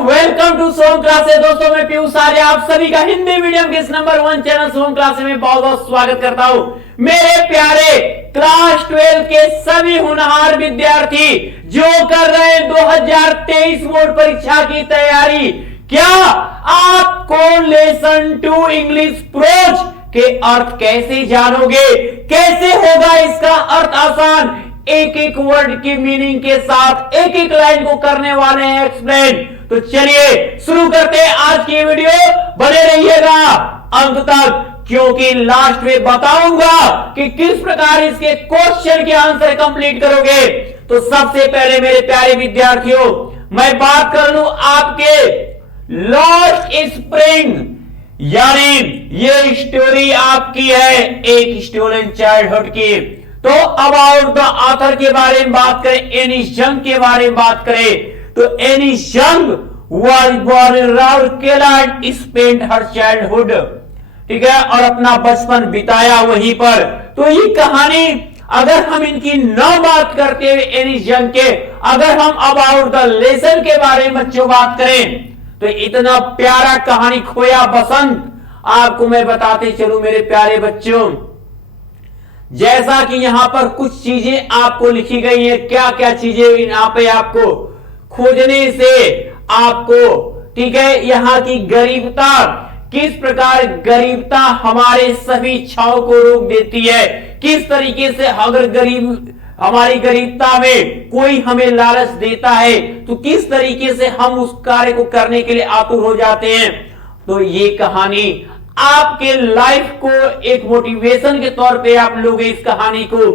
Welcome to Som classes. दोस्तों मैं पीयूष आर्य आप सभी का हिंदी मीडियम के इस नंबर 1 चैनल सोम क्लासेस में बहुत बहुत स्वागत करता हूं। मेरे प्यारे क्लास 12 के सभी होनहार विद्यार्थी जो कर रहे हैं 2023 बोर्ड परीक्षा की तैयारी, क्या आपको लेसन 2 इंग्लिश प्रोज के अर्थ कैसे जानोगे, कैसे होगा इसका अर्थ आसान, एक एक वर्ड की मीनिंग के साथ एक एक लाइन को करने वाले हैं एक्सप्लेन। तो चलिए शुरू करते हैं आज की वीडियो, बने रहिएगा अंत तक क्योंकि लास्ट में बताऊंगा कि किस प्रकार इसके क्वेश्चन के आंसर कंप्लीट करोगे। तो सबसे पहले मेरे प्यारे विद्यार्थियों मैं बात कर लूं आपके लॉस्ट स्प्रिंग, यानी ये स्टोरी आपकी है एक स्टोलन चाइल्डहुड की। तो अबाउट द ऑथर के बारे में बात करें, एनिस यंग के बारे में बात करें तो Anees Jung was born in Rourkela and spent her childhood, ठीक है, और अपना बचपन बिताया वहीं पर। तो ये कहानी अगर हम इनकी न बात करते हुए एनिस यंग के, अगर हम अबाउट द लेसन के बारे में बच्चों बात करें तो इतना प्यारा कहानी खोया बसंत आपको मैं बताते चलूं मेरे प्यारे बच्चों। जैसा कि यहां पर कुछ चीजें आपको लिखी गई है, क्या क्या चीजें यहां पे आपको खोजने से आपको, ठीक है, यहां की गरीबता, किस प्रकार गरीबता हमारे सभी इच्छाओं को रोक देती है, किस तरीके से अगर हमारी गरीबता में कोई हमें लालच देता है तो किस तरीके से हम उस कार्य को करने के लिए आतुर हो जाते हैं। तो ये कहानी आपके लाइफ को एक मोटिवेशन के तौर पे आप लोग इस कहानी को।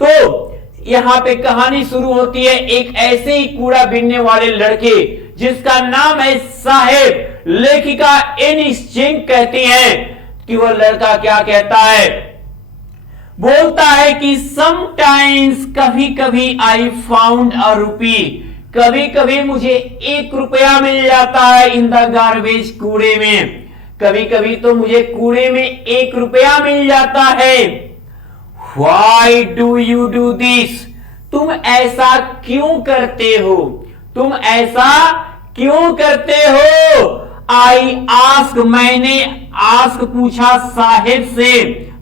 तो यहां पे कहानी शुरू होती है एक ऐसे ही कूड़ा बीनने वाले लड़के जिसका नाम है साहेब। लेखिका एनिस यंग कहती हैं कि वह लड़का क्या कहता है, बोलता है कि समटाइम्स, कभी कभी आई फाउंड अ रूपी, कभी कभी मुझे 1 रुपया मिल जाता है इन द गार्बेज, कूड़े में, कभी कभी तो मुझे कूड़े में 1 रुपया मिल जाता है। Why do you do this? तुम ऐसा क्यों करते हो, तुम ऐसा क्यों करते हो। आई आस्क, मैंने आस्क पूछा साहेब से,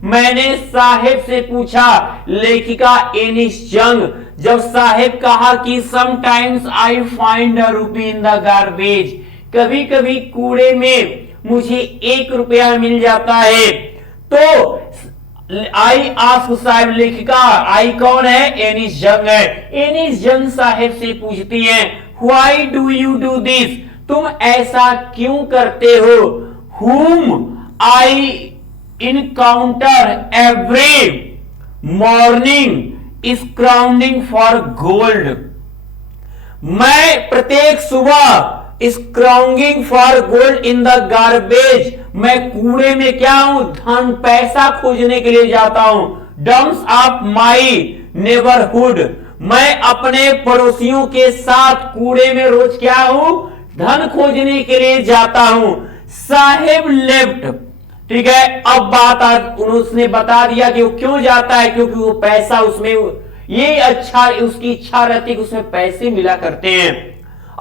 मैंने साहेब से पूछा। लेखिका एनिस यंग, जब साहेब कहा कि समटाइम्स आई फाइंड अ रूपी इन द गार्बेज, कभी कभी कूड़े में मुझे 1 रुपया मिल जाता है, तो आई आस्क साहब, लेखिका आई कौन है, एनिस यंग है। एनिस यंग साहेब से पूछती हैं why do you do this, तुम ऐसा क्यों करते हो। Whom I encounter every morning scrounging for gold, मैं प्रत्येक सुबह scrounging for gold in the garbage, मैं कूड़े में क्या हूं, धन पैसा खोजने के लिए जाता हूं। डम्स ऑफ माई नेबरहुड, मैं अपने पड़ोसियों के साथ कूड़े में रोज क्या हूं, धन खोजने के लिए जाता हूं। साहेब लेफ्ट, ठीक है, अब बात उसने बता दिया कि वो क्यों जाता है, क्योंकि वो पैसा उसमें, ये अच्छा उसकी इच्छा रहती है कि उसमें पैसे मिला करते हैं।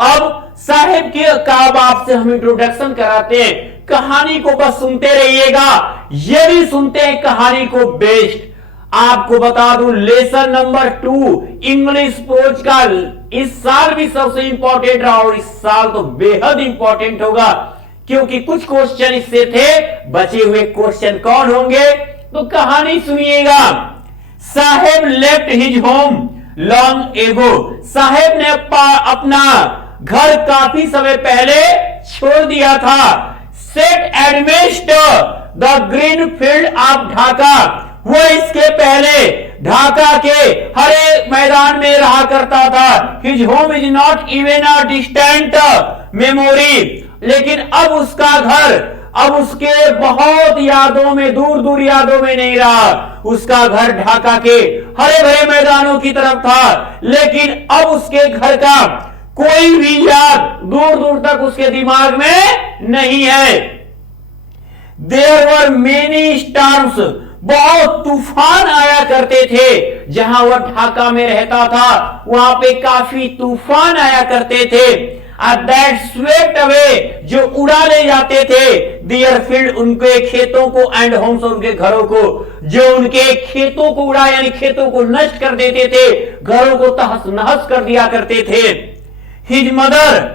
अब साहेब के काब आपसे हम इंट्रोडक्शन कराते हैं, कहानी को बस सुनते रहिएगा, ये भी सुनते हैं कहानी को बेस्ट। आपको बता दूं लेसन नंबर 2 इंग्लिश प्रोज का इस साल भी सबसे इंपॉर्टेंट रहा और इस साल तो बेहद इंपॉर्टेंट होगा क्योंकि कुछ क्वेश्चन इससे थे, बचे हुए क्वेश्चन कौन होंगे, तो कहानी सुनिएगा। Saheb left his home long ago, Saheb ने अपना घर काफी समय पहले छोड़ दिया था। Set amidst the green field of Dhaka, वो इसके पहले ढाका के हरे मैदान में रहा करता था। His home is not even a distant memory, लेकिन अब उसका घर, अब उसके बहुत यादों में, दूर दूर यादों में नहीं रहा। उसका घर ढाका के हरे भरे मैदानों की तरफ था, लेकिन अब उसके घर का कोई भी याद दूर दूर तक उसके दिमाग में नहीं है। देयर वर मेनी स्टॉर्म्स, बहुत तूफान आया करते थे, जहां वह ढाका में रहता था वहां पे काफी तूफान आया करते थे। दैट स्वेप्ट अवे, जो उड़ा ले जाते थे, देयर फील्ड, उनके खेतों को, एंड होम्स, और उनके घरों को, जो उनके खेतों को उड़ा यानी खेतों को नष्ट कर देते थे, घरों को तहस नहस कर दिया करते थे। हिज मदर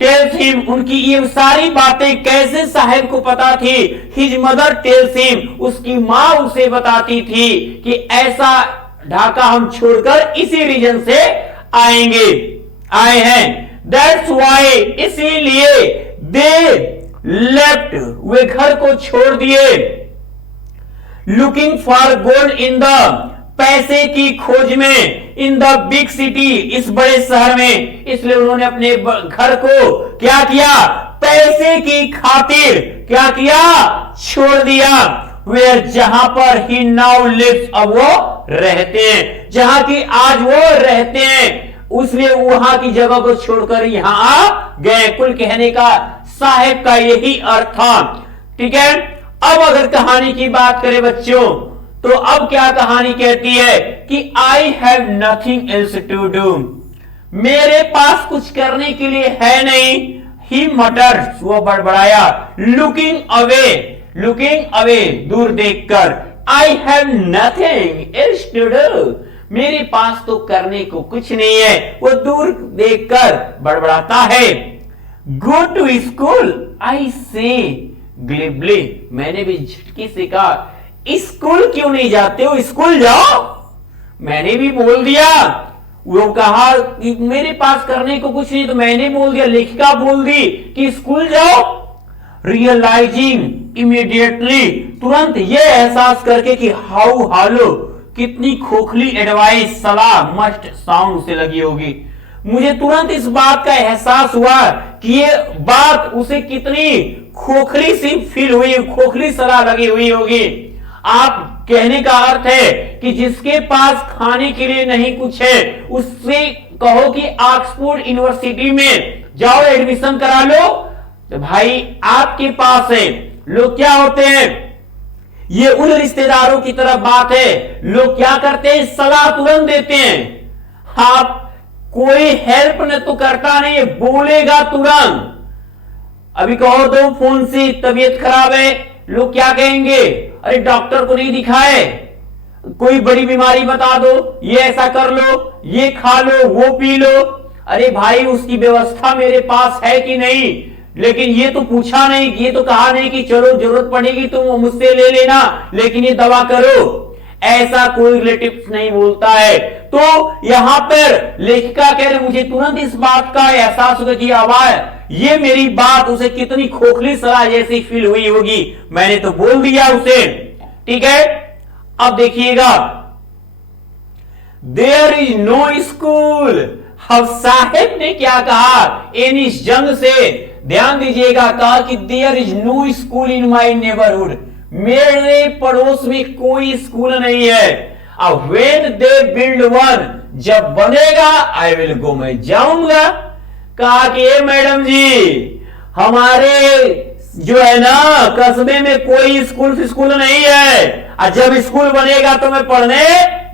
टेल्स हिम, उनकी ये सारी बातें कैसे साहेब को पता थी? हिज मदर टेल्स हिम, उसकी मां उसे बताती थी कि ऐसा ढाका हम छोड़कर इसी रीजन से आए हैं। दैट्स वाई, इसीलिए दे लेफ्ट, वे घर को छोड़ दिए। Looking for gold in the, पैसे की खोज में, इन द बिग सिटी, इस बड़े शहर में। इसलिए उन्होंने अपने घर को क्या किया? पैसे की खातिर क्या किया? छोड़ दिया। वेयर, जहां पर ही नाउ लिव्स, अब वो रहते हैं, जहां की आज वो रहते हैं, उसने वहां की जगह को छोड़कर यहां आ गए। कुल कहने का साहेब का यही अर्थ था। ठीक है, अब अगर कहानी की बात करें बच्चों, तो अब क्या कहानी कहती है कि I have nothing else to do, मेरे पास कुछ करने के लिए है नहीं। ही मटर्ड, वो बड़बड़ाया। लुकिंग अवे, दूर देखकर। I have nothing else to do, मेरे पास तो करने को कुछ नहीं है, वो दूर देखकर बड़बड़ाता है। गो टू स्कूल, आई से ग्लिबली, मैंने भी झटके से कहा स्कूल क्यों नहीं जाते हो, स्कूल जाओ। मैंने भी बोल दिया, वो कहा कि मेरे पास करने को कुछ नहीं, तो मैंने बोल दिया, लेखिका बोल दी कि स्कूल जाओ। रियलाइजिंग इमीडिएटली, तुरंत ये एहसास करके कि हाउ हालो, कितनी खोखली एडवाइस, सलाह, मस्ट साउंड उसे लगी होगी। मुझे तुरंत इस बात का एहसास हुआ कि ये बात उसे कितनी खोखली सी फील हुई, खोखली सलाह लगी हुई होगी। आप कहने का अर्थ है कि जिसके पास खाने के लिए नहीं कुछ है, उससे कहो कि ऑक्सफोर्ड यूनिवर्सिटी में जाओ एडमिशन करा लो, तो भाई आपके पास है। लोग क्या होते हैं, ये उन रिश्तेदारों की तरफ बात है, लोग क्या करते हैं, सलाह तुरंत देते हैं। आप कोई हेल्प न तो करता नहीं, बोलेगा तुरंत। अभी कहो तो फोन से तबीयत खराब है, लोग क्या कहेंगे, अरे डॉक्टर को नहीं दिखाए, कोई बड़ी बीमारी बता दो, ये ऐसा कर लो, ये खा लो, वो पी लो। अरे भाई उसकी व्यवस्था मेरे पास है कि नहीं, लेकिन ये तो पूछा नहीं, ये तो कहा नहीं कि चलो जरूरत पड़ेगी तो मुझसे ले लेना, लेकिन ये दवा करो। ऐसा कोई रिलेटिव नहीं बोलता है। तो यहां पर लेखिका कह रहे, मुझे तुरंत इस बात का एहसास होगा कि आवाज ये मेरी बात उसे कितनी खोखली सलाह जैसी फील हुई होगी, मैंने तो बोल दिया उसे। ठीक है, अब देखिएगा, देयर इज नो स्कूल। अब साहेब ने क्या कहा इन इस जंग से, ध्यान दीजिएगा, कहा कि there is no school in my neighbourhood, मेरे पड़ोस में कोई स्कूल नहीं है। अब व्हेन दे बिल्ड वन, जब बनेगा आई विल गो, मैं जाऊंगा। कहा कि ए मैडम जी, हमारे जो है ना कस्बे में कोई स्कूल नहीं है, और जब स्कूल बनेगा तो मैं पढ़ने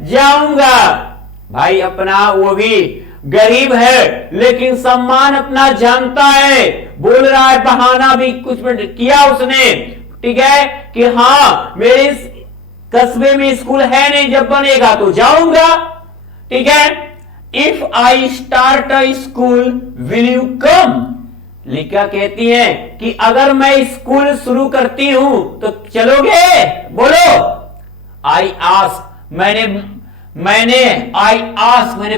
जाऊंगा। भाई अपना वो भी गरीब है, लेकिन सम्मान अपना जानता है, बोल रहा है, बहाना भी कुछ किया उसने। ठीक है कि हाँ मेरे कस्बे में स्कूल है नहीं, जब बनेगा तो जाऊंगा। ठीक है, if I start a school will you come. लिखा कहती है कि अगर मैं स्कूल शुरू करती हूं तो चलोगे, बोलो। आई आस्क, मैंने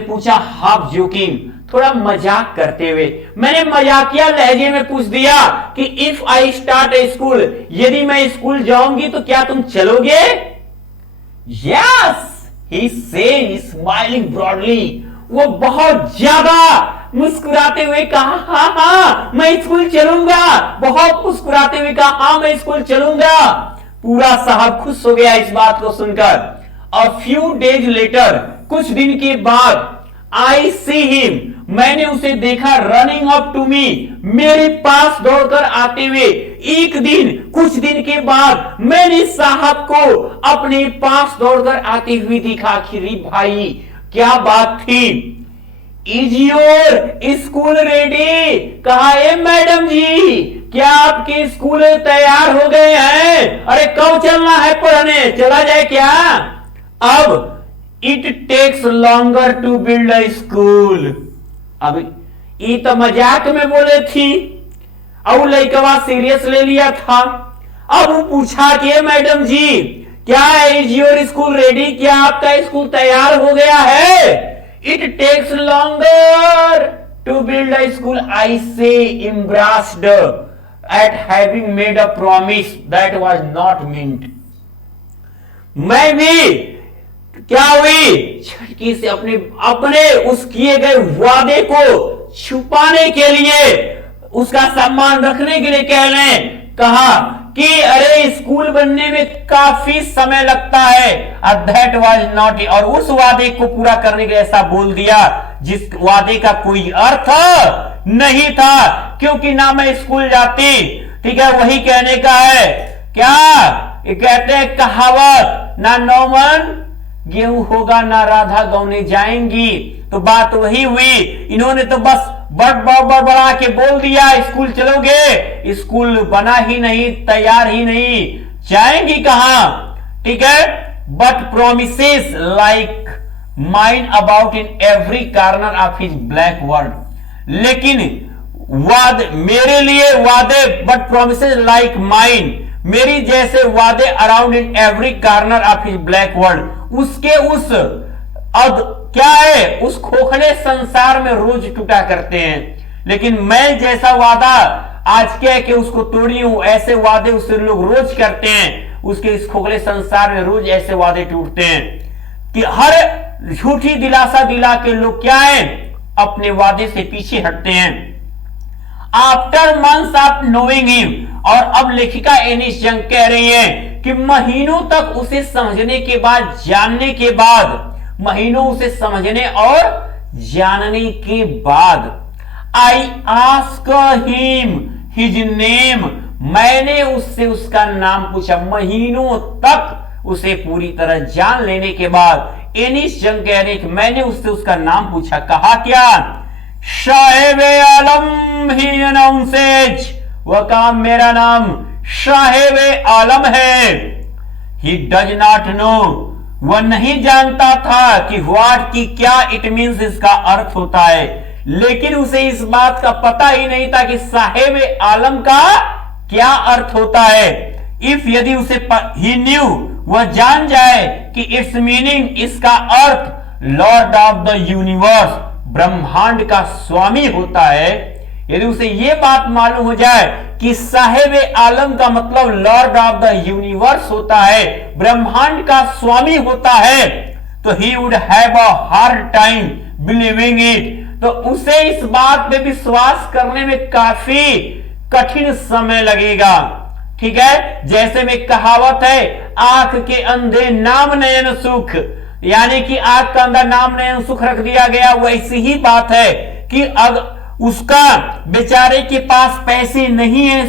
पूछा, हाफ जोकिंग, थोड़ा मजाक करते हुए, मैंने मजाकिया लहजे में पूछ दिया कि if I start A school, यदि मैं स्कूल जाऊंगी तो क्या तुम चलोगे? Yes he said smiling broadly, वो बहुत ज्यादा मुस्कुराते हुए कहा, हाँ हाँ मैं स्कूल चलूंगा। बहुत मुस्कुराते हुए कहा, हाँ मैं स्कूल चलूंगा। पूरा साहब खुश हो गया इस बात को सुनकर। A few days later, कुछ दिन के बाद, I see him, मैंने उसे देखा, रनिंग अप टू मी, मेरे पास दौड़कर आते हुए। एक दिन, कुछ दिन के बाद मैंने साहब को अपने पास दौड़कर आते हुए देखा। आखिर भाई क्या बात थी? Is your school ready? कहा ए मैडम जी, क्या आपके स्कूल तैयार हो गए हैं? अरे कब चलना है पढ़ने, चला जाए क्या? अब it takes longer to build a school. अब ये तो मजाक में बोले थी और लड़कवा सीरियस ले लिया था। अब वो पूछा कि मैडम जी, क्या इज योर स्कूल रेडी? क्या आपका स्कूल तैयार हो गया है? It takes longer to build a school, I say embarrassed at having made a promise that was not meant। मैं भी क्या हुई, झटकी से अपने अपने उस किए गए वादे को छुपाने के लिए, उसका सम्मान रखने के लिए कहा कि अरे स्कूल बनने में काफी समय लगता है, दैट वाज नॉट, और उस वादे को पूरा करने के ऐसा बोल दिया जिस वादे का कोई अर्थ नहीं था, क्योंकि ना मैं स्कूल जाती। ठीक है, वही कहने का है। क्या ये कहते हैं कहावत, ना नौमन गेहूं होगा ना राधा गौने जाएंगी। तो बात वही हुई, इन्होंने तो बस बड़ा के बोल दिया स्कूल चलोगे, स्कूल बना ही नहीं, तैयार ही नहीं, जाएंगी कहां? ठीक है, but promises like mine about in every corner of his black world. लेकिन मेरे लिए वादे, बट प्रोमिसेस लाइक माइन, मेरी जैसे वादे around in every corner of his black world, उसके उस क्या है, उस खोखले संसार में रोज टूटा करते हैं। लेकिन मैं जैसा वादा आज कह के उसको तोड़ी हूं, ऐसे वादे उससे लोग रोज करते हैं। उसके इस खोखले संसार में रोज ऐसे वादे टूटते हैं कि हर झूठी दिलासा दिला के लोग क्या है, अपने वादे से पीछे हटते हैं। After months of knowing him, और अब लेखिका एनिस यंग कह रही है कि महीनों तक उसे समझने के बाद, जानने के बाद, महीनों उसे समझने और जानने के बाद, I ask him his name, मैंने उससे उसका नाम पूछा। महीनों तक उसे पूरी तरह जान लेने के बाद एनिस यंग कह रहे कि मैंने उससे उसका नाम पूछा। कहा क्या? साहिबे आलम ही अनाउंसेज, वह कहा मेरा नाम साहिबे आलम है। ही डज नॉट नो, वह नहीं जानता था कि व्हाट की क्या इट मीन्स, इसका अर्थ होता है। लेकिन उसे इस बात का पता ही नहीं था कि साहिब आलम का क्या अर्थ होता है। इफ यदि उसे ही न्यू, वह जान जाए कि इट्स मीनिंग, इसका अर्थ लॉर्ड ऑफ द यूनिवर्स, ब्रह्मांड का स्वामी होता है। यदि उसे यह बात मालूम हो जाए कि साहिब आलम का मतलब लॉर्ड ऑफ द यूनिवर्स होता है, ब्रह्मांड का स्वामी होता है, तो he would have a hard time believing it, तो उसे इस बात पे विश्वास करने में काफी कठिन समय लगेगा। ठीक है, जैसे में कहावत है, आंख के अंधे नाम नयन सुख, यानी कि आंख का अंदर नाम नयन सुख रख दिया गया। वैसी ही बात है कि अगर उसका बेचारे के पास पैसे नहीं है,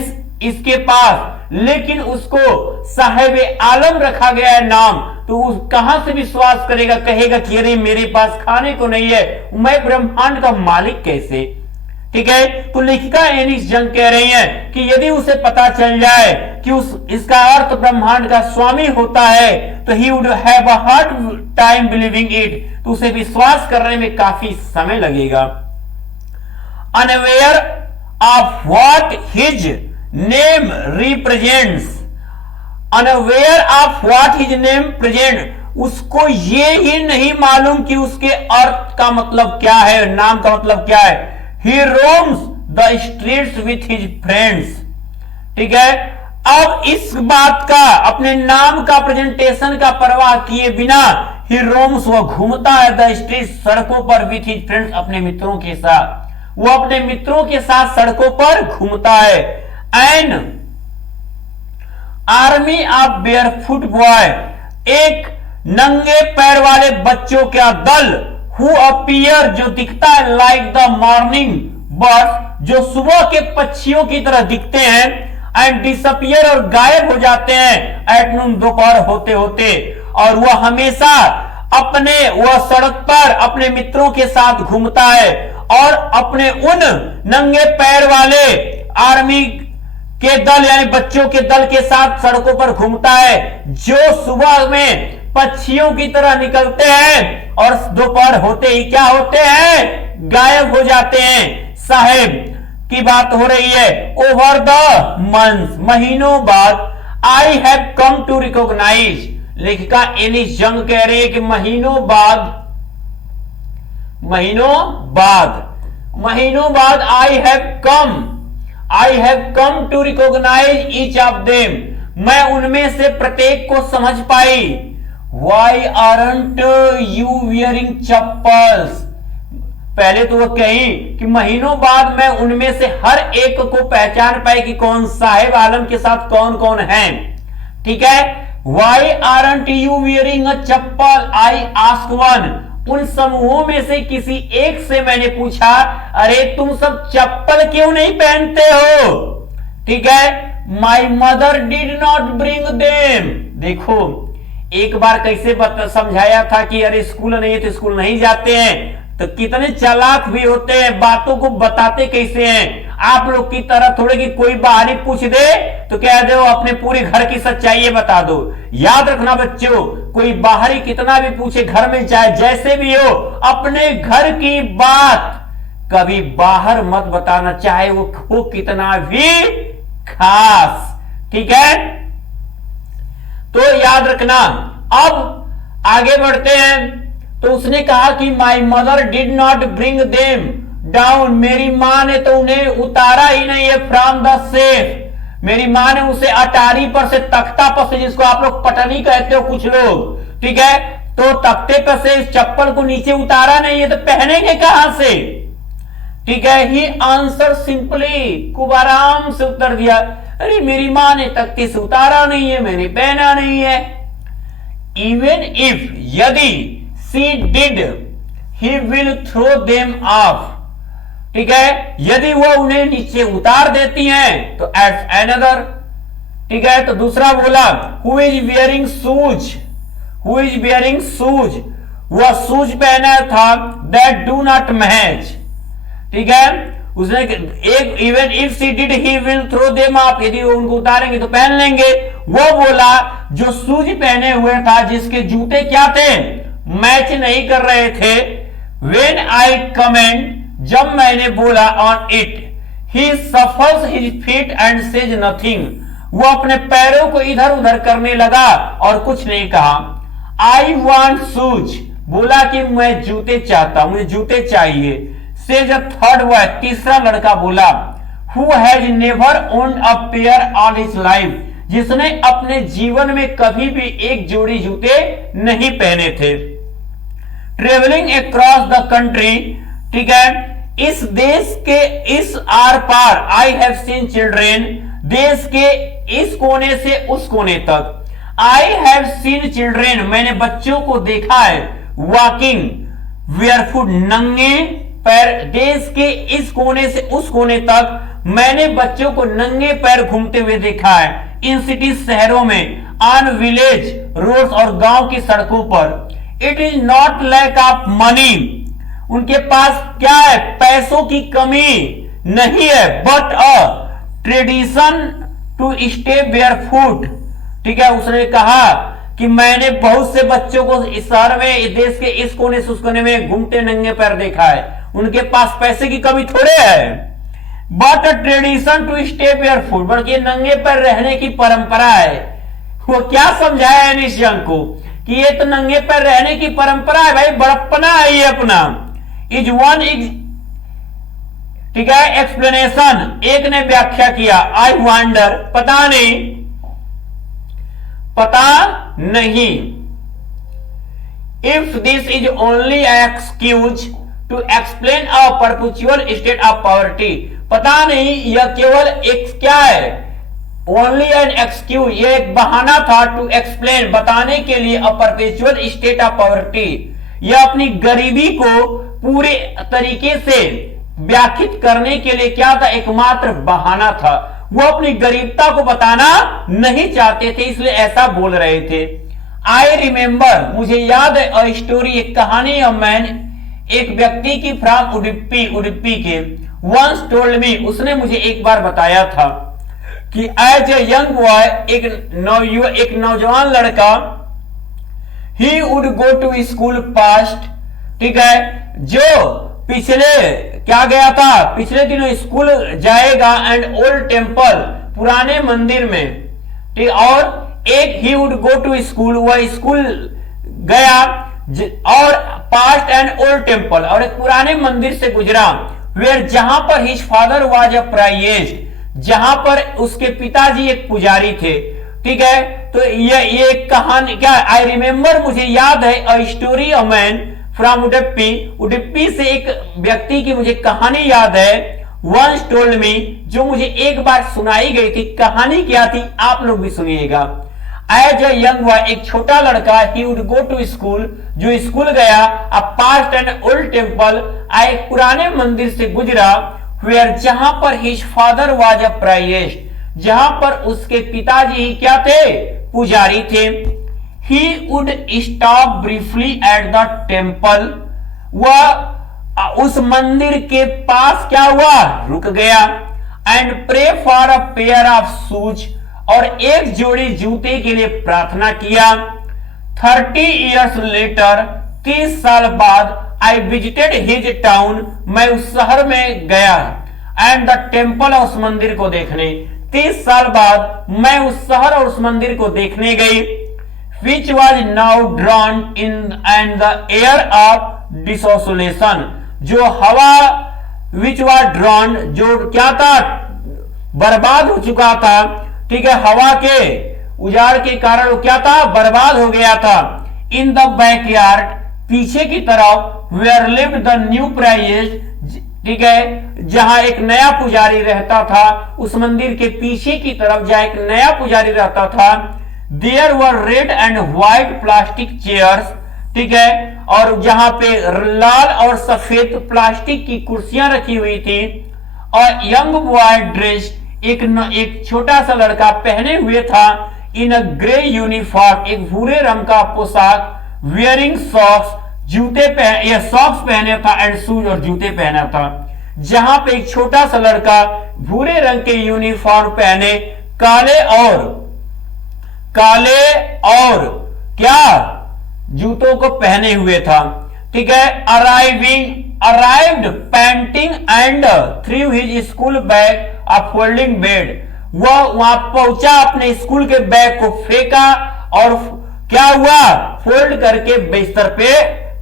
इसके पास, लेकिन उसको साहिब आलम रखा गया है नाम, तो उस कहां से विश्वास करेगा? कहेगा कि अरे मेरे पास खाने को नहीं है, मैं ब्रह्मांड का मालिक कैसे? ठीक है, तो लेखिका एनिस यंग कह रही है कि यदि उसे पता चल जाए कि इसका अर्थ ब्रह्मांड का स्वामी होता है, तो he would have a hard time believing it, तो उसे विश्वास करने में काफी समय लगेगा। Unaware of what his name represents, unaware of what his name presents, उसको ये ही नहीं मालूम कि उसके अर्थ का मतलब क्या है, नाम का मतलब क्या है। He roams the streets with his friends। ठीक है, अब इस बात का, अपने नाम का प्रेजेंटेशन का परवाह किए बिना, he roams, वह घूमता है the streets, सड़कों पर with his friends, अपने मित्रों के साथ, वो अपने मित्रों के साथ सड़कों पर घूमता है। And army of barefoot boy, एक नंगे पैर वाले बच्चों का दल, हु अपीयर, जो दिखता है, लाइक द मॉर्निंग बर्ड, जो सुबह के पक्षियों की तरह दिखते हैं, एंड डिसअपियर, और गायब हो जाते हैं, एट नून, दोपहर होते होते, और वह हमेशा वह सड़क पर अपने मित्रों के साथ घूमता है और अपने उन नंगे पैर वाले आर्मी के दल यानी बच्चों के दल के साथ सड़कों पर घूमता है, जो सुबह में पक्षियों की तरह निकलते हैं और दोपहर होते ही क्या होते हैं, गायब हो जाते हैं। साहेब की बात हो रही है। ओवर द मंथ्स, महीनों बाद, I have come to recognise, लेखिका एलिस जंग कह रही है कि महीनों बाद I have come to recognise each of them, मैं उनमें से प्रत्येक को समझ पाई। Why aren't you wearing chappals, पहले तो वो कही कि महीनों बाद मैं उनमें से हर एक को पहचान पाई कि कौन साहेब आलम के साथ कौन कौन है। ठीक है, why aren't you wearing a chappal, I ask one, उन समूहों में से किसी एक से मैंने पूछा, अरे तुम सब चप्पल क्यों नहीं पहनते हो। ठीक है, my mother did not bring them, देखो एक बार कैसे समझाया था कि अरे स्कूल नहीं है तो स्कूल नहीं जाते हैं, तो कितने चालाक भी होते हैं, बातों को बताते कैसे हैं। आप लोग की तरह थोड़े कि कोई बाहरी पूछ दे तो कह दो अपने पूरे घर की सच्चाई बता दो। याद रखना बच्चों, कोई बाहरी कितना भी पूछे घर में चाहे जैसे भी हो, अपने घर की बात कभी बाहर मत बताना, चाहे वो हो कितना भी खास। ठीक है, तो याद रखना। अब आगे बढ़ते हैं। तो उसने कहा कि my mother did not bring them down, मेरी मां ने तो उन्हें उतारा ही नहीं है फ्रॉम द सेफ, मेरी मां ने उसे अटारी पर से, तख्ता पर से, जिसको आप लोग पटनी कहते हो कुछ लोग, ठीक है, तो तख्ते पर से इस चप्पल को नीचे उतारा नहीं है, तो पहनेंगे कहां से। ठीक है, ही आंसर सिंपली, खूब आराम से उत्तर दिया, अरे मेरी मां ने तख्ते से उतारा नहीं है, मैंने पहना नहीं है। इवन इफ, यदि she did he will throw them off, ठीक है, यदि वो उन्हें नीचे उतार देती हैं तो एट अनदर, ठीक है, तो दूसरा बोला who is wearing shoes, who is wearing shoes, वह शूज पहना था दैट डू नॉट मैच। ठीक है, उसने एक even if she did he will throw them off, यदि वो उनको उतारेंगे तो पहन लेंगे। वो बोला जो शूज पहने हुए था, जिसके जूते क्या थे, मैच नहीं कर रहे थे। व्हेन आई कमेंट, जब मैंने बोला on it, he shuffles his feet and says nothing, वो अपने पैरों को इधर उधर करने लगा और कुछ नहीं कहा। आई वांट शूज, बोला कि मैं जूते चाहता, मुझे जूते चाहिए। सेज अ थर्ड बॉय, तीसरा लड़का बोला, who has never owned a pair all his life, जिसने अपने जीवन में कभी भी एक जोड़ी जूते नहीं पहने थे। ट्रेवलिंग अक्रॉस द कंट्री, ठीक है, इस देश के इस आर पार, आई हैव सीन चिल्ड्रेन, देश के इस कोने से उस कोने तक। आई हैव सीन चिल्ड्रेन, मैंने बच्चों को देखा है, वॉकिंग वेयरफुट, नंगे पैर, देश के इस कोने से उस कोने तक मैंने बच्चों को नंगे पैर घूमते हुए देखा है। इन सिटी, शहरों में, ऑन विलेज रोड्स, और गांव की सड़कों पर। It is not lack of money, उनके पास क्या है, पैसों की कमी नहीं है, but a tradition to stay barefoot. ठीक है, उसने कहा कि मैंने बहुत से बच्चों को इस शहर में, देश के इस कोने से उस कोने में घूमते नंगे पैर देखा है, उनके पास पैसे की कमी थोड़े है। But a tradition to stay barefoot, बल्कि नंगे पैर रहने की परंपरा है। वो क्या समझाया एलिस यंग को कि ये तो नंगे पैर रहने की परंपरा है भाई, बड़प्पना है ये अपना। इज वन, ठीक है, एक्सप्लेनेशन, एक ने व्याख्या किया, आई वंडर, पता नहीं, if this is only excuse to explain a perpetual state of poverty, पता नहीं यह केवल एक क्या है, ओनली एन एक्सक्यूज, ये एक बहाना था, टू एक्सप्लेन, बताने के लिए, अ परपेचुअल स्टेट ऑफ पॉवर्टी, यह अपनी गरीबी को पूरे तरीके से व्याख्यात करने के लिए क्या था, एकमात्र बहाना था। वो अपनी गरीबता को बताना नहीं चाहते थे, इसलिए ऐसा बोल रहे थे। आई रिमेंबर, मुझे याद है, अ स्टोरी, एक कहानी, अ मैन, एक व्यक्ति की, फ्रॉम उडुपी, उडुपी के, वंस टोल्ड मी, उसने मुझे एक बार बताया था कि एज ए यंग बॉय, एक नौजवान लड़का, he would go to school past, ठीक है, जो पिछले क्या गया था, पिछले दिनों स्कूल जाएगा, एंड ओल्ड टेम्पल, पुराने मंदिर में, ठीक, और एक he would go to school, वह स्कूल गया, और पास्ट एंड ओल्ड टेम्पल, और एक पुराने मंदिर से गुजरा, वेयर, जहां पर his father was a priest, जहां पर उसके पिताजी एक पुजारी थे, ठीक है। तो ये कहानी क्या, आई रिमेंबर, मुझे याद है, a story, a man from Udupi, Udupi से एक व्यक्ति की मुझे कहानी याद है, वंस टोल्ड मी, जो मुझे एक बार सुनाई गई थी। कहानी क्या थी, आप लोग भी सुनिएगा। एज अ यंग बॉय, एक छोटा लड़का, he would go to school, जो स्कूल गया, a past and old temple, एक पुराने मंदिर से गुजरा, वेयर, जहां पर his father was a priest, जहां पर उसके पिताजी ही क्या थे, पुजारी थे। He would stop briefly at the temple, वह उस मंदिर के पास क्या हुआ, रुक गया, and pray for a pair of shoes, और एक जोड़ी जूते के लिए प्रार्थना किया। 30 years लेटर, 30 साल बाद, आई विजिटेड हिज टाउन, मैं उस शहर में गया, एंड द टेम्पल, उस मंदिर को देखने, 30 साल बाद मैं उस शहर और उस मंदिर को देखने गई, which was now drawn in and the air of desolation, जो हवा, which was drawn, जो क्या था, बर्बाद हो चुका था, ठीक है, हवा के उजाड़ के कारण वो क्या था, बर्बाद हो गया था। इन द बैकयार्ड, पीछे की तरफ, where lived the new priest, ठीक है, जहां एक नया पुजारी रहता था, उस मंदिर के पीछे की तरफ जहां एक नया पुजारी रहता था, there were red and white plastic chairs, ठीक है, और जहां पे लाल और सफेद प्लास्टिक की कुर्सियां रखी हुई थी, और यंग बॉय ड्रेस्ड, एक छोटा सा लड़का पहने हुए था, इन अ ग्रे यूनिफॉर्म, एक भूरे रंग का पोशाक, वियरिंग सॉक्स, जूते पहने, सॉक्स पहने था, एंड शूज, और जूते पहना था। जहां पे एक छोटा सा लड़का भूरे रंग के यूनिफॉर्म पहने, काले और क्या, जूतों को पहने हुए था, ठीक है। Arrived painting and through his school bag a folding bed, वह वहां पहुंचा, अपने स्कूल के बैग को फेंका, और क्या हुआ, फोल्ड करके बिस्तर पे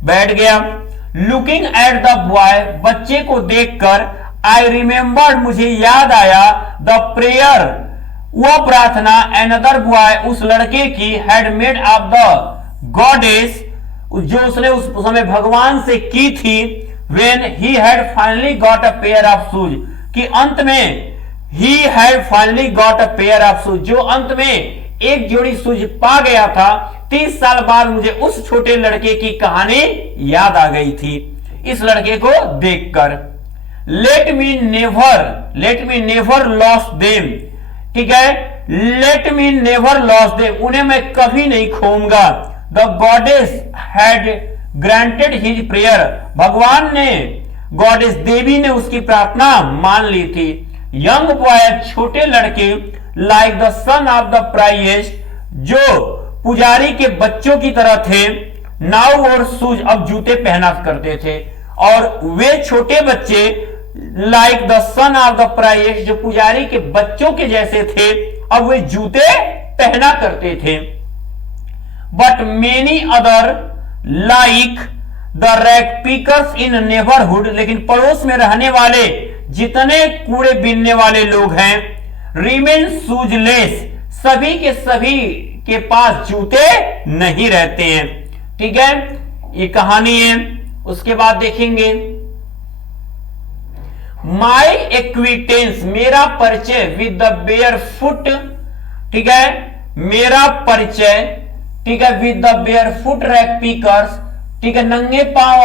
बैठ गया। लुकिंग एट द बॉय, बच्चे को देखकर, आई रिमेंबर, मुझे याद आया, द प्रेयर, वह प्रार्थना, अनदर बॉय, उस लड़के की, had made of the goddess, जो उसने उस समय भगवान से की थी, when he had finally got a pair of shoes, कि अंत में, he had finally got a pair of shoes, जो अंत में एक जोड़ी शूज पा गया था। 30 साल बाद मुझे उस छोटे लड़के की कहानी याद आ गई थी, इस लड़के को देखकर। Let me never lose them, ठीक है, let me never lose them, उन्हें मैं कभी नहीं खोऊंगा। The goddess had granted his prayer, भगवान ने, गॉडेस देवी ने उसकी प्रार्थना मान ली थी। यंग बॉय, छोटे लड़के, like the son of the priest, जो पुजारी के बच्चों की तरह थे, नाउ और शूज, अब जूते पहना करते थे, और वे छोटे बच्चे, like the son of the priest, जो पुजारी के बच्चों के जैसे थे, अब वे जूते पहना करते थे। But many other like the rag pickers in neighbourhood, लेकिन पड़ोस में रहने वाले जितने कूड़े बीनने वाले लोग हैं, रिमेन शूजलेस, सभी के सभी के पास जूते नहीं रहते हैं, ठीक है, ये कहानी है। उसके बाद देखेंगे, माई एक्विटेंस, मेरा परिचय, विद द बेयर फुट, ठीक है, मेरा परिचय, ठीक है, with the bare foot rag pickers, ठीक है, नंगे पांव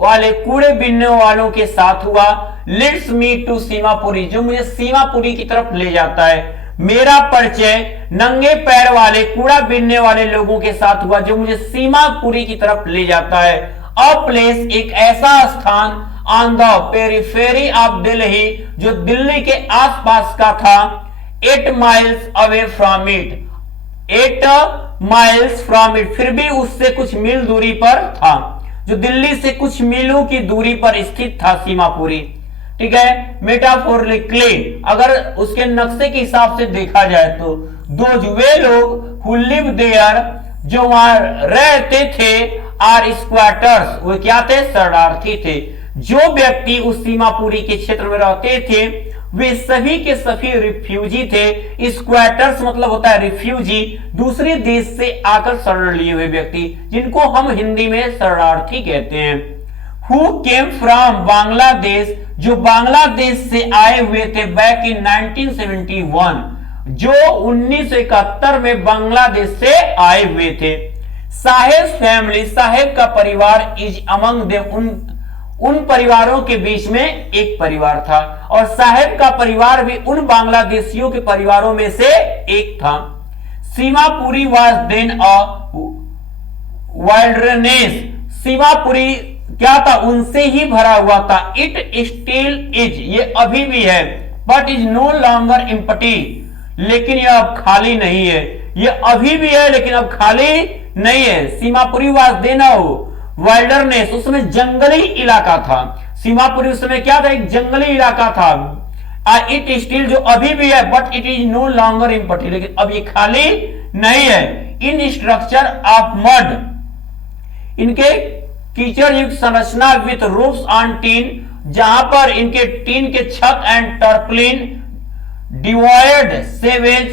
वाले कूड़े बीनने वालों के साथ हुआ। लेट्स मी टू सीमापुरी, जो मुझे सीमापुरी की तरफ ले जाता है। मेरा परिचय नंगे पैर वाले कूड़ा बीनने वाले लोगों के साथ हुआ जो मुझे सीमापुरी की तरफ ले जाता है। अ प्लेस, एक ऐसा स्थान, on the periphery of Delhi, जो दिल्ली के आसपास का था, 8 miles away from it, 8 miles from it, फिर भी उससे कुछ मील दूरी पर था, जो दिल्ली से कुछ मीलों की दूरी पर स्थित था सीमापुरी। ठीक है, मेटाफोरिकली अगर उसके नक्शे के हिसाब से देखा जाए तो दोज, वे लोग हु लिव देयर, जो वहां रहते थे, आर स्क्वाटर्स, वो क्या थे, शरणार्थी थे। जो व्यक्ति उस सीमापुरी के क्षेत्र में रहते थे वे सभी के सभी रिफ्यूजी थे। स्क्वाटर्स मतलब होता है रिफ्यूजी, दूसरे देश से आकर शरण लिए हुए व्यक्ति, जिनको हम हिंदी में शरणार्थी कहते हैं। हु केम फ्रॉम बांग्लादेश, जो बांग्लादेश से आए हुए थे बैक इन 1971, जो 1971 में बांग्लादेश से आए हुए थे। साहेब फैमिली, साहेब का परिवार, इज अमंग देम, उन परिवारों के बीच में एक परिवार था, और साहेब का परिवार भी उन बांग्लादेशियों के परिवारों में से एक था। Seemapuri was then a wilderness, Seemapuri क्या था, उनसे ही भरा हुआ था। इट स्टिल इज, ये अभी भी है, but is no longer empty, लेकिन यह अब खाली नहीं है। ये अभी भी है लेकिन अब खाली नहीं है। Seemapuri was then a wilderness, उसमें जंगली इलाका था। सीमापुरी उस समय क्या था, एक जंगली इलाका था। इट स्टिल, जो अभी भी है, but it is no longer empty, लेकिन अब ये खाली नहीं है। इन स्ट्रक्चर ऑफ मड, इनके कीचड़ युक्त संरचना विथ रूफ्स ऑन टीन, जहां पर इनके टीन के छत एंड टर्पलिन, डिवाइड सेवेज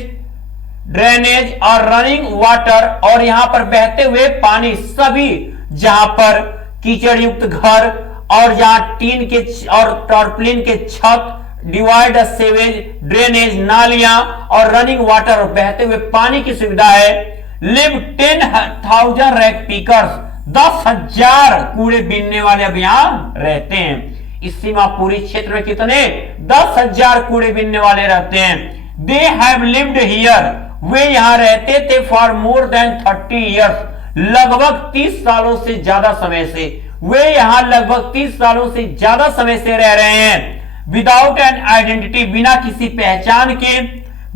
ड्रेनेज और रनिंग वाटर, और यहां पर बहते हुए पानी, सभी जहां पर कीचड़ युक्त घर और जहां टीन के और टर्पलिन के छत, डिवाइड सेवेज ड्रेनेज नालियां और रनिंग वाटर, बहते हुए पानी की सुविधा है। लिव 10,000 रैक पिकर्स, 10,000 कूड़े बीनने वाले अब यहां रहते हैं। इस सीमापुरी क्षेत्र में कितने, 10,000 कूड़े बीनने वाले रहते हैं। दे हैव लिव्ड हियर, वे यहां रहते थे फॉर मोर देन 30 ईयर्स, लगभग 30 सालों से ज्यादा समय से, वे यहां लगभग 30 सालों से ज्यादा समय से रह रहे हैं। विदाउट एन आइडेंटिटी, बिना किसी पहचान के,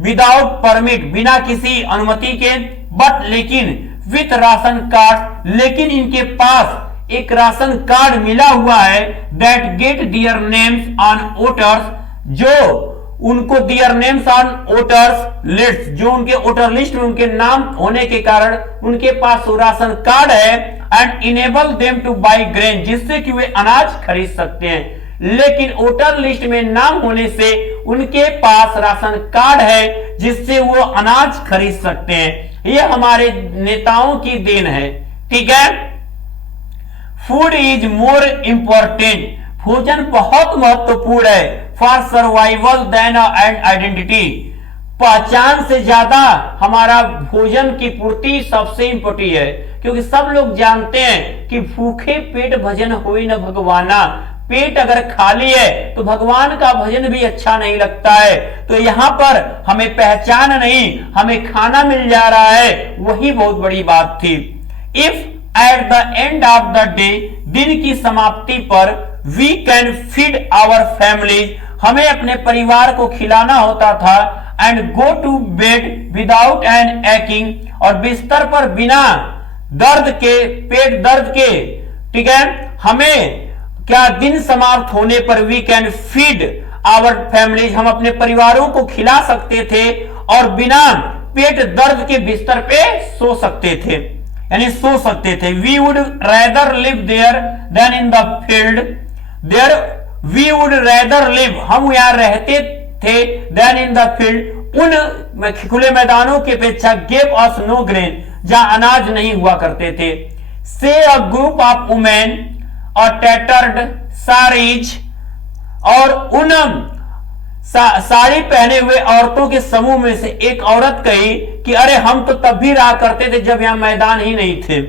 विदाउट परमिट, बिना किसी अनुमति के, बट लेकिन विथ राशन कार्ड, लेकिन इनके पास एक राशन कार्ड मिला हुआ है। That get their names on voters, जो उनको their names on voters list, जो उनके वोटर लिस्ट में उनके नाम होने के कारण उनके पास राशन कार्ड है। And enable them two by grain, जिससे कि वे अनाज खरीद सकते हैं। लेकिन वोटर लिस्ट में नाम होने से उनके पास राशन कार्ड है जिससे वो अनाज खरीद सकते हैं। ये हमारे नेताओं की देन है। ठीक है, फूड इज मोर इंपॉर्टेंट, भोजन बहुत महत्वपूर्ण है। For survival then and identity, पहचान से ज्यादा हमारा भोजन की पूर्ति सबसे इंपॉर्टेंट है, क्योंकि सब लोग जानते हैं कि भूखे पेट भजन होई न भगवाना, पेट अगर खाली है तो भगवान का भजन भी अच्छा नहीं लगता है। तो यहां पर हमें पहचान नहीं, हमें खाना मिल जा रहा है, वही बहुत बड़ी बात थी। If at the end of the day, दिन की समाप्ति पर, we can feed our family, हमें अपने परिवार को खिलाना होता था। And go to bed without an acting, और बिस्तर पर बिना दर्द के, पेट दर्द के, ठीक है, हमें क्या दिन समाप्त होने पर we can feed our family, हम अपने परिवारों को खिला सकते थे और बिना पेट दर्द के बिस्तर पे सो सकते थे, यानी सो सकते थे। We would rather live there than in the field, there we would rather live, हम यहां रहते थे, देन इन द फील्ड, उन खुले मैदानों की अपेक्षा, गिव अस नो ग्रेन, जहां अनाज नहीं हुआ करते थे। से अ ग्रुप ऑफ वुमेन और टैटर्ड साड़ीज, और उन साड़ी पहने हुए औरतों के समूह में से एक औरत कही कि अरे हम तो तब भी रहा करते थे जब यहां मैदान ही नहीं थे।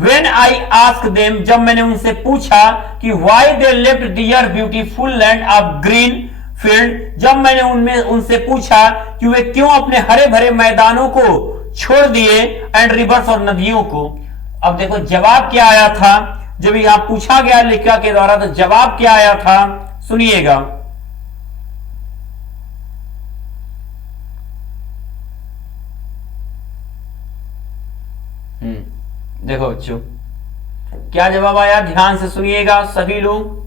When I asked them, जब मैंने उनसे पूछा कि why they left their beautiful land of green field. जब मैंने उनमें उनसे पूछा कि वे क्यों अपने हरे भरे मैदानों को छोड़ दिए एंड रिवर्स और नदियों को। अब देखो जवाब क्या आया था, जब यहां पूछा गया लेखिका के द्वारा, तो जवाब क्या आया था, सुनिएगा। देखो बच्चों क्या जवाब आया, ध्यान से सुनिएगा सभी लोग।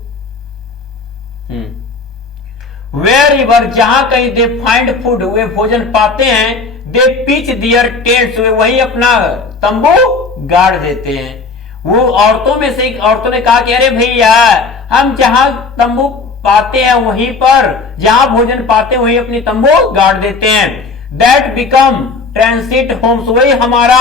वेयर रिवर, जहां कहीं दे फाइंड फूड, वे भोजन पाते हैं, दे पिच दियर टेंट्स, वे वही अपना तंबू गाड़ देते हैं। वो औरतों में से एक औरतों ने कहा कि अरे भैया हम जहां तंबू पाते हैं वहीं पर, जहां भोजन पाते हैं वहीं अपनी तंबू गाड़ देते हैं। दैट बिकम ट्रांसिट होम्स, वही हमारा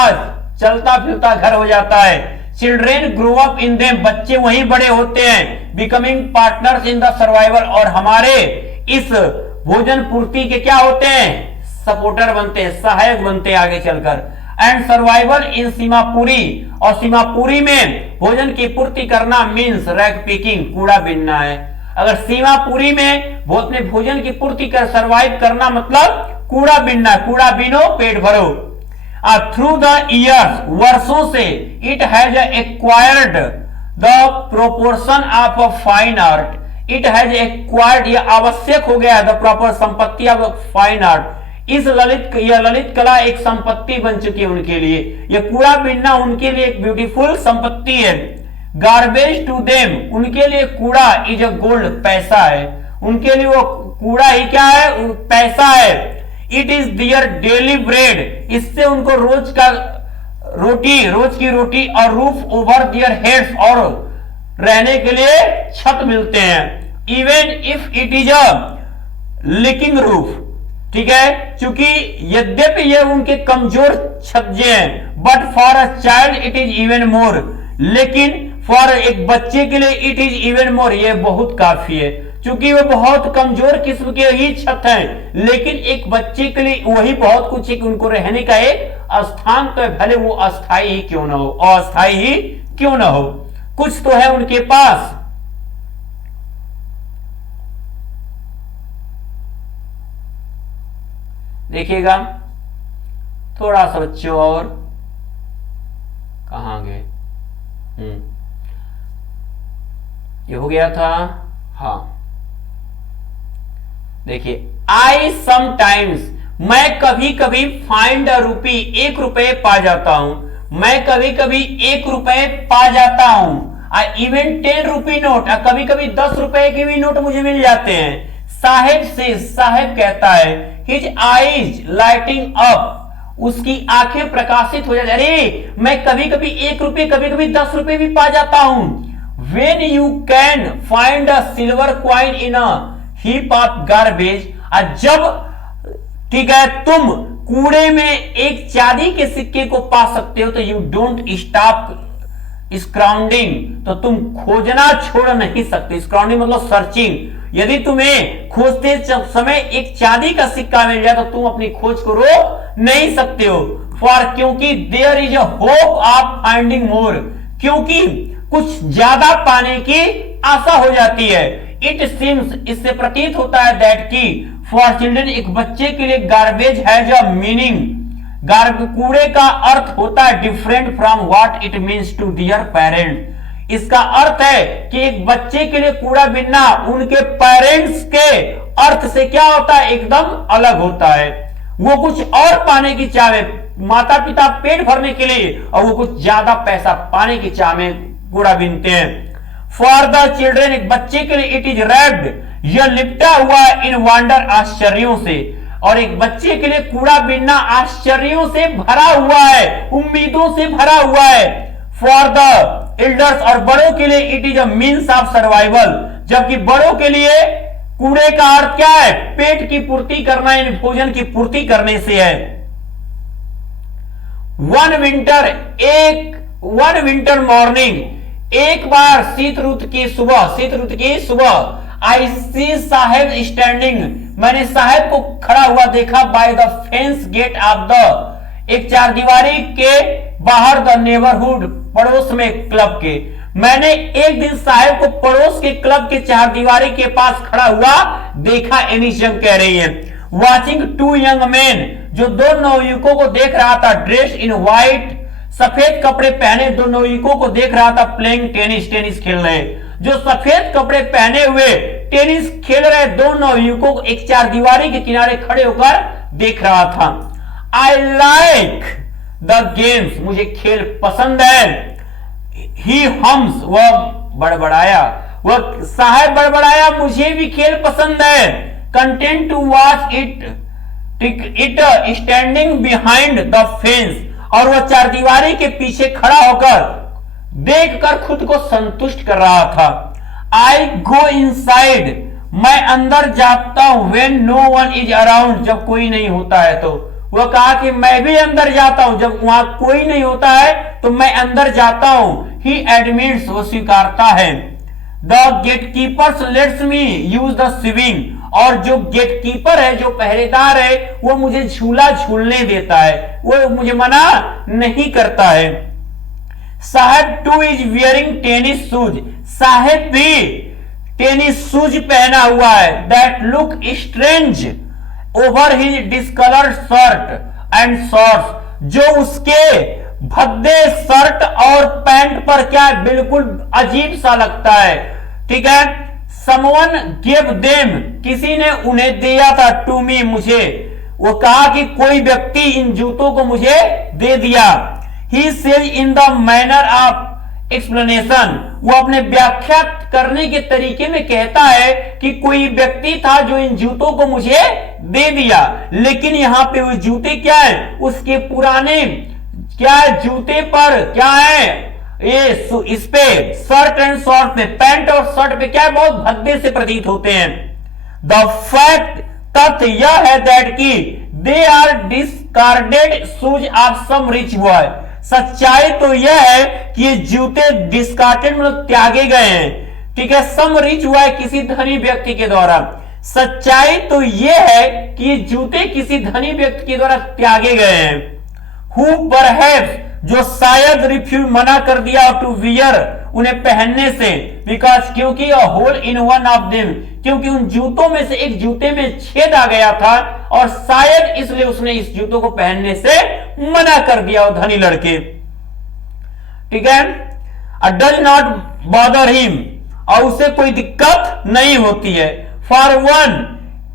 चलता फिरता घर हो जाता है। Children grow up in them, बच्चे वहीं बड़े होते हैं। Becoming partners in the survival, और हमारे इस भोजन पूर्ति के क्या होते हैं, सपोर्टर बनते हैं, सहायक बनते हैं आगे चलकर। एंड सर्वाइवल इन सीमापुरी, और सीमापुरी में भोजन की पूर्ति करना मीन्स रैग पिकिंग, कूड़ा बीनना है। अगर सीमापुरी में वो अपने भोजन की पूर्ति कर सर्वाइव करना मतलब कूड़ा बीनना, कूड़ा बीनो पेट भरो। थ्रू द ईयर्स, वर्षों से, it has acquired the proportion of a fine art, it has acquired, यह आवश्यक हो गया द प्रॉपर संपत्ति ऑफ फाइन आर्ट। यह ललित कला एक संपत्ति बन चुकी है उनके लिए, यह कूड़ा बीनना उनके लिए एक ब्यूटीफुल संपत्ति है। गार्बेज टू देम, उनके लिए कूड़ा इज अ गोल्ड, पैसा है, उनके लिए वो कूड़ा ही क्या है, पैसा है। It is their daily bread, इससे उनको रोज की रोटी और रूफ ओवर दियर हेड्स, और रहने के लिए छत मिलते हैं। Even if it is a leaking roof, ठीक है, क्योंकि यद्यपि ये उनके कमजोर छज्जे हैं, but for a child it is even more, लेकिन फॉर एक बच्चे के लिए इट इज इवन मोर, ये बहुत काफी है, क्योंकि वो बहुत कमजोर किस्म के ही छत हैं, लेकिन एक बच्चे के लिए वही बहुत कुछ है कि उनको रहने का एक स्थान तो है, भले वो अस्थाई ही क्यों ना हो, अस्थाई ही क्यों ना हो, कुछ तो है उनके पास। देखिएगा थोड़ा सा बच्चों, और कहां गए, ये हो गया था, हाँ देखिए, आई समटाइम्स, मैं कभी कभी फाइंड अ रूपी, 1 रुपए पा जाता हूं, मैं कभी कभी 1 रुपए पा जाता हूं। आई इवन 10 रुपी नोट, कभी कभी 10 रुपए के भी नोट मुझे मिल जाते हैं। साहेब से, साहेब कहता है, हिज आईज लाइटिंग अप, उसकी आंखें प्रकाशित हो जाती, अरे मैं कभी कभी 1 रुपए कभी कभी 10 रुपए भी पा जाता हूं। When you can find a silver coin in a heap of garbage, जब ठीक है तुम कूड़े में एक चांदी के सिक्के को पा सकते हो, तो यू डोंट स्टॉप स्क्राउंडिंग, तो तुम खोजना छोड़ नहीं सकते। स्क्राउंडिंग मतलब सर्चिंग, यदि तुम्हें खोजते समय एक चांदी का सिक्का मिल जाए तो तुम अपनी खोज को रोक नहीं सकते हो। फॉर, क्योंकि there is a hope of finding more, क्योंकि कुछ ज्यादा पाने की आशा हो जाती है। इट सीम्स, इससे प्रतीत होता है, दैट की फॉर चिल्ड्रन, एक बच्चे के लिए गार्बेज हैज अ मीनिंग, कूड़े का अर्थ होता है different from what it means to their parent. इसका अर्थ है कि एक बच्चे के लिए कूड़ा बीनना उनके पेरेंट्स के अर्थ से क्या होता है, एकदम अलग होता है। वो कुछ और पाने की चाह में, माता पिता पेट भरने के लिए, और वो कुछ ज्यादा पैसा पाने की चाह में कूड़ा बीनते हैं। फॉर द चिल्ड्रेन, एक बच्चे के लिए इट इज रैप्ड, यह लिपटा हुआ है इन वंडर, आश्चर्यों से, और एक बच्चे के लिए कूड़ा बीनना आश्चर्यों से भरा हुआ है, उम्मीदों से भरा हुआ है। फॉर द एल्डर्स, और बड़ों के लिए it is a means of survival, जबकि बड़ों के लिए कूड़े का अर्थ क्या है, पेट की पूर्ति करना, यानी भोजन की पूर्ति करने से है। वन विंटर मॉर्निंग, एक बार शीत ऋतु की सुबह, आई सी साहेब स्टैंडिंग, मैंने साहेब को खड़ा हुआ देखा, by the fence gate of the, एक चारदीवारी के बाहर, द नेबरहुड, पड़ोस में क्लब के। मैंने एक दिन साहब को पड़ोस के क्लब के चारदीवारी के पास खड़ा हुआ देखा, एनिस यंग कह रही है। वॉचिंग टू यंग मैन, जो दो नवयुवकों को देख रहा था, ड्रेस इन व्हाइट, सफेद कपड़े पहने दो नवयुवकों को देख रहा था, प्लेइंग टेनिस, टेनिस खेल रहे। जो सफेद कपड़े पहने हुए टेनिस खेल रहे दो नवयुवकों को एक चारदीवारी के किनारे खड़े होकर देख रहा था। आई लाइक द गेम्स, मुझे खेल पसंद है। ही हम्स, वह बड़बड़ाया, वह साहब बड़बड़ाया, मुझे भी खेल पसंद है। Content to watch it standing behind the fence, और वह चारदीवारी के पीछे खड़ा होकर देखकर खुद को संतुष्ट कर रहा था। आई गो इनसाइड, मैं अंदर जाता हूं, when no one is around, जब कोई नहीं होता है तो। वह कहा कि मैं भी अंदर जाता हूं, जब वहां कोई नहीं होता है तो मैं अंदर जाता हूं। ही एडमिट्स, वो स्वीकारता है। The gatekeepers let's me use the swing, और जो गेटकीपर है, जो पहरेदार है, वो मुझे झूला झूलने देता है, वो मुझे मना नहीं करता है। साहब two is wearing tennis shoes, साहब भी टेनिस शूज पहना हुआ है। That look strange over his discoloured shirt and shorts, जो उसके भद्दे शर्ट और पैंट पर क्या बिल्कुल अजीब सा लगता है। ठीक है। समवन गिव देम, किसी ने उन्हें दिया था, टू मी, मुझे। वो कहा कि कोई व्यक्ति इन जूतों को मुझे दे दिया। He says in the manner of explanation, वो अपने व्याख्या करने के तरीके में कहता है कि कोई व्यक्ति था जो इन जूतों को मुझे दे दिया। लेकिन यहां पे वो जूते क्या है, उसके पुराने क्या है, जूते पर क्या है, ये इस पे शर्ट एंड शॉर्ट पे, पैंट और शर्ट पे क्या है, बहुत भद्दे से प्रतीत होते हैं। द फैक्ट, तथ्य यह है दैट की they are discarded shoes of some rich boy, सच्चाई तो यह है कि ये जूते डिस्कार्डेड मतलब त्यागे गए हैं। ठीक है। सम रिच बॉय, किसी धनी व्यक्ति के द्वारा। सच्चाई तो यह है कि ये जूते किसी धनी व्यक्ति के द्वारा त्यागे गए हैं। हु परहैप्स, जो शायद रिफ्यूज, मना कर दिया, टू वियर, उन्हें पहनने से, बिकॉज, क्योंकि a hole in one of them, क्योंकि उन जूतों में से एक जूते में छेद आ गया था और शायद इसलिए उसने इस जूतों को पहनने से मना कर दिया, वो धनी लड़के। ठीक है। डज नॉट बॉदर हिम, और उसे कोई दिक्कत नहीं होती है। फॉर वन,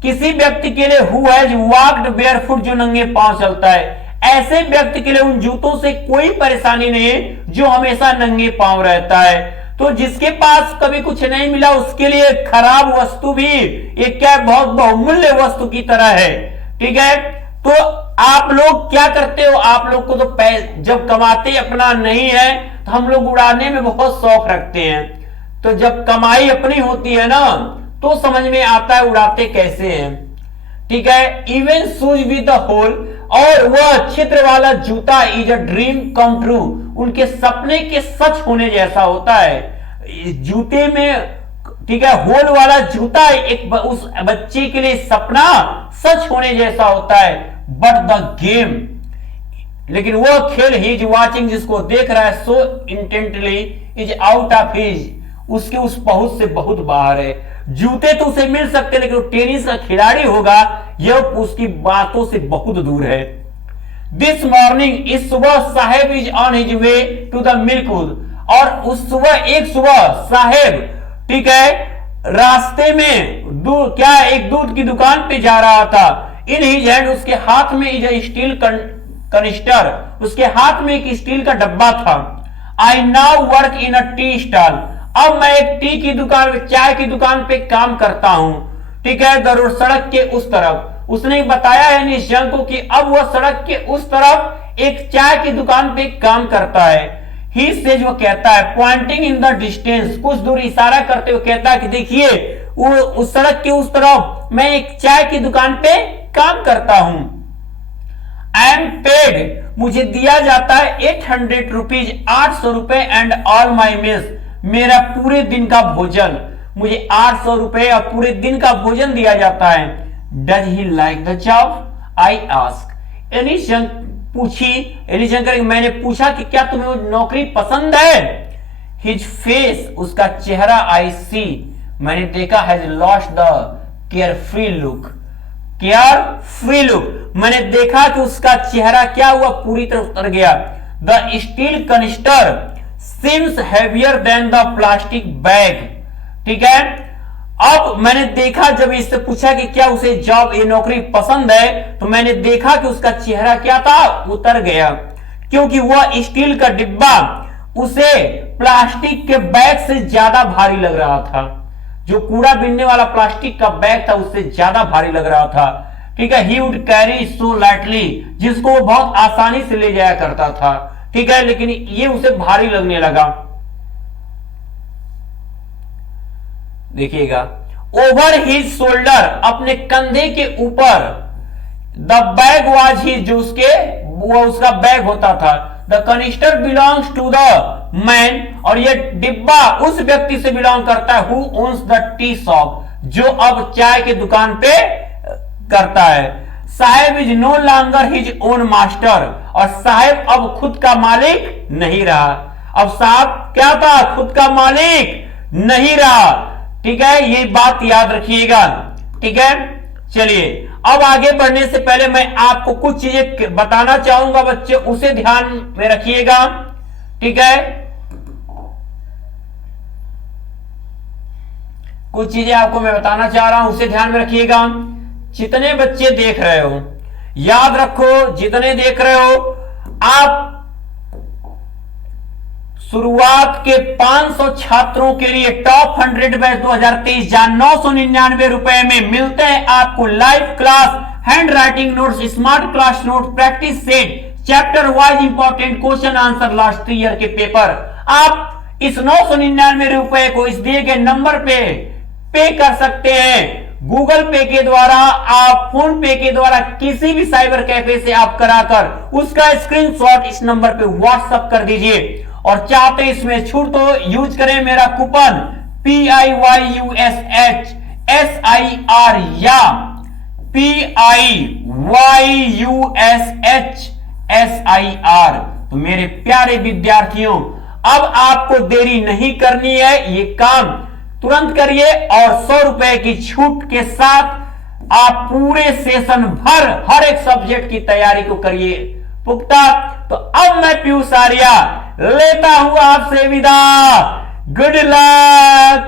किसी व्यक्ति के लिए, हु हैज वॉक्ड बेयरफुट, जो नंगे पांव चलता है, ऐसे व्यक्ति के लिए उन जूतों से कोई परेशानी नहीं है जो हमेशा नंगे पांव रहता है। तो जिसके पास कभी कुछ नहीं मिला उसके लिए खराब वस्तु भी एक क्या, बहुत बहुमूल्य वस्तु की तरह है। ठीक है। तो आप लोग क्या करते हो, आप लोग को तो जब कमाते अपना नहीं है तो हम लोग उड़ाने में बहुत शौक रखते हैं। तो जब कमाई अपनी होती है ना तो समझ में आता है उड़ाते कैसे हैं। ठीक है। Even shoes with the hole, और वह छिद्र वाला जूता is a dream come true, उनके सपने के सच होने जैसा होता है। जूते में, ठीक है, होल वाला जूता एक उस बच्चे के लिए सपना सच होने जैसा होता है। बट द गेम, लेकिन वो खेल ही इज वॉचिंग, जिसको देख रहा है, so intently, is out of his, उसके उस पहुंच से बहुत बाहर है। जूते तो उसे मिल सकते, लेकिन वो टेनिस का खिलाड़ी होगा, यह उसकी बातों से बहुत दूर है। दिस मॉर्निंग, इस सुबह, Saheb is on his way to the milk booth, और उस सुबह, एक सुबह साहेब, ठीक है, रास्ते में एक दूध की दुकान पे जा रहा था। इन हिज हैंड, उसके हाथ में इज अ स्टील कनिस्टर, उसके हाथ में एक स्टील का डब्बा था। I now work in a tea stall, अब मैं एक टी की दुकान में, चाय की दुकान पे काम करता हूं। ठीक है। जरूर सड़क के उस तरफ, उसने बताया है निशंक को कि अब वह सड़क के उस तरफ एक चाय की दुकान पे काम करता है। ही सेज, वो कहता है, पॉइंटिंग इन द डिस्टेंस, कुछ दूर इशारा करते हुए कहता है कि देखिए वो उस सड़क के उस तरफ मैं एक चाय की दुकान पे काम करता हूं। आई एम पेड, मुझे दिया जाता है 800 रुपीज, 800 रुपए, एंड ऑल माई मेस, मेरा पूरे दिन का भोजन, मुझे 800 रुपए और पूरे दिन का भोजन दिया जाता है। Does he like the job, I ask, एलिशंक पूछी, एलिशंकर, मैंने पूछा कि क्या तुम्हें वो नौकरी पसंद है। हिज फेस, उसका चेहरा, आई सी, मैंने देखा, has lost the care free look, care free look, मैंने देखा कि उसका चेहरा क्या हुआ, पूरी तरह उतर गया। The steel canister seems heavier than the plastic bag, ठीक है। अब मैंने देखा, जब इससे पूछा कि क्या उसे जॉब, ये नौकरी पसंद है, तो मैंने देखा कि उसका चेहरा क्या था, उतर गया, क्योंकि वह स्टील का डिब्बा उसे प्लास्टिक के बैग से ज्यादा भारी लग रहा था। जो कूड़ा बीनने वाला प्लास्टिक का बैग था उससे ज्यादा भारी लग रहा था, ठीक है। He would carry so lightly, जिसको वो बहुत आसानी से ले जाया करता था, ठीक है, लेकिन ये उसे भारी लगने लगा। देखिएगा, ओवर हिज शोल्डर, अपने कंधे के ऊपर, द बैग वाज ही, जो उसके वो उसका बैग होता था। The canister belongs to the man, और ये डिब्बा उस व्यक्ति से बिलोंग करता है, who owns the tea shop, जो अब चाय की दुकान पे करता है। Saheb is no longer his own master, और साहेब अब खुद का मालिक नहीं रहा। अब साहब क्या था, खुद का मालिक नहीं रहा, ठीक है, ये बात याद रखिएगा, ठीक है। चलिए, अब आगे बढ़ने से पहले मैं आपको कुछ चीजें बताना चाहूंगा बच्चे, उसे ध्यान में रखिएगा, ठीक है। कुछ चीजें आपको मैं बताना चाह रहा हूं, उसे ध्यान में रखिएगा। जितने बच्चे देख रहे हो, याद रखो, जितने देख रहे हो, आप शुरुआत के 500 छात्रों के लिए टॉप 100 बैच 2023 जहां 999 रुपए में मिलते हैं आपको live class, hand writing notes, smart class note, practice set, chapter wise important question answer, last 3 year के पेपर। आप इस 999 रुपए को इस दिए गए नंबर पे कर सकते हैं, गूगल पे के द्वारा, आप फोन पे के द्वारा, किसी भी साइबर कैफे से आप कराकर उसका स्क्रीनशॉट इस नंबर पे व्हाट्सएप कर दीजिए। और चाहते इसमें छूट तो यूज करें मेरा कूपन PIYUSHSIR या PIYUSHSIR। तो मेरे प्यारे विद्यार्थियों, अब आपको देरी नहीं करनी है, ये काम तुरंत करिए और 100 रुपए की छूट के साथ आप पूरे सेशन भर हर एक सब्जेक्ट की तैयारी को करिए पुख्ता। तो अब मैं पीयूष आर्या लेता हूं आपसे विदा। Good luck.